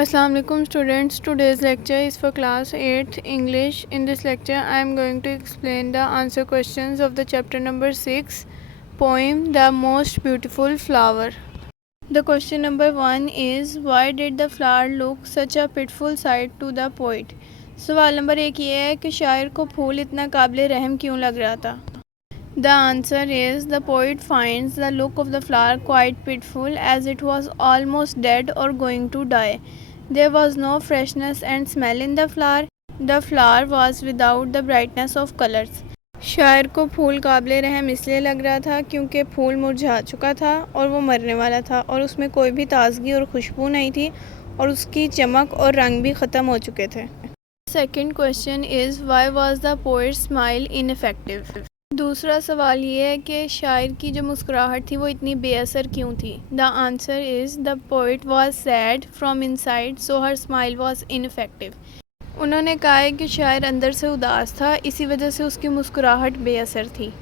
Assalamu alaikum students. Today's lecture is for class 8th English. In this lecture I am going to explain the answer questions of the chapter number 6 poem The Most Beautiful Flower. The question number 1 is why did the flower look such a pitiful sight to the poet? सवाल number 1 ये है कि शायर को फूल इतना काबिल रहम क्यों लग रहा था. The answer is the poet finds the look of the flower quite pitiful as it was almost dead or going to die. There was no freshness and smell in the flower. The flower was without the brightness of colors. शायर को फूल काबिल रहम इसलिए लग रहा था क्योंकि फूल मुरझा चुका था और वो मरने वाला था और उसमें कोई भी ताजगी और खुशबू नहीं थी और उसकी चमक और रंग भी ख़त्म हो चुके थे. Second question is why was the poet's smile ineffective? दूसरा सवाल ये है कि शायर की जो मुस्कुराहट थी वो इतनी बेअसर क्यों थी. The answer is the poet was sad from inside so her smile was ineffective. उन्होंने कहा है कि शायर अंदर से उदास था इसी वजह से उसकी मुस्कुराहट बेअसर थी.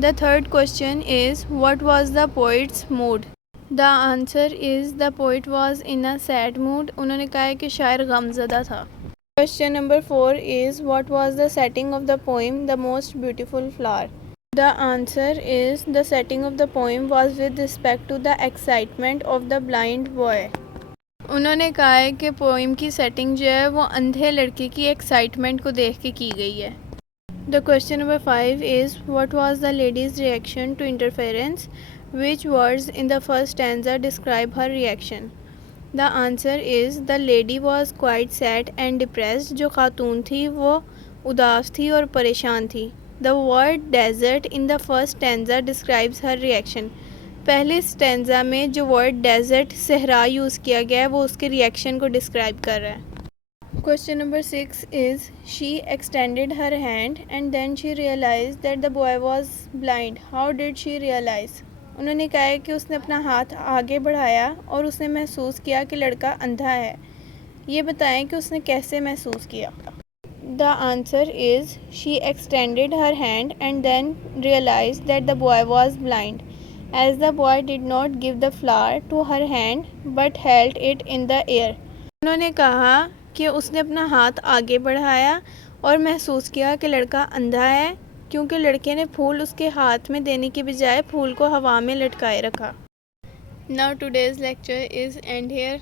The third question is what was the poets mood. The answer is the poet was in a sad mood. उन्होंने कहा है कि शायर गमज़दा था. Question number 4 is what was the setting of the poem The Most Beautiful Flower? The answer is the setting of the poem was with respect to the excitement of the blind boy. उन्होंने कहा है कि poem की setting जो है वो अंधे लड़के की एक्साइटमेंट को देख के की गई है. The question number 5 is what was the lady's reaction to interference? Which words in the first stanza describe her reaction? The answer is the lady was quite sad and depressed. जो खातून थी वो उदास थी और परेशान थी. The word desert in the first stanza describes her reaction. पहले स्टैंजा में जो वर्ड डेजर्ट सहरा यूज़ किया गया है वो उसके रिएक्शन को डिस्क्राइब कर रहा है. Question number 6 is she extended her hand and then she realise that the boy was blind. How did she realise. उन्होंने कहा है कि उसने अपना हाथ आगे बढ़ाया और उसने महसूस किया कि लड़का अंधा है. ये बताएं कि उसने कैसे महसूस किया. The answer is she extended her hand and then realise that the boy was blind as the boy did not give the flower to her hand but held it in the air. उन्होंने कहा कि उसने अपना हाथ आगे बढ़ाया और महसूस किया कि लड़का अंधा है क्योंकि लड़के ने फूल उसके हाथ में देने के बजाय फूल को हवा में लटकाए रखा. Now today's lecture is and here.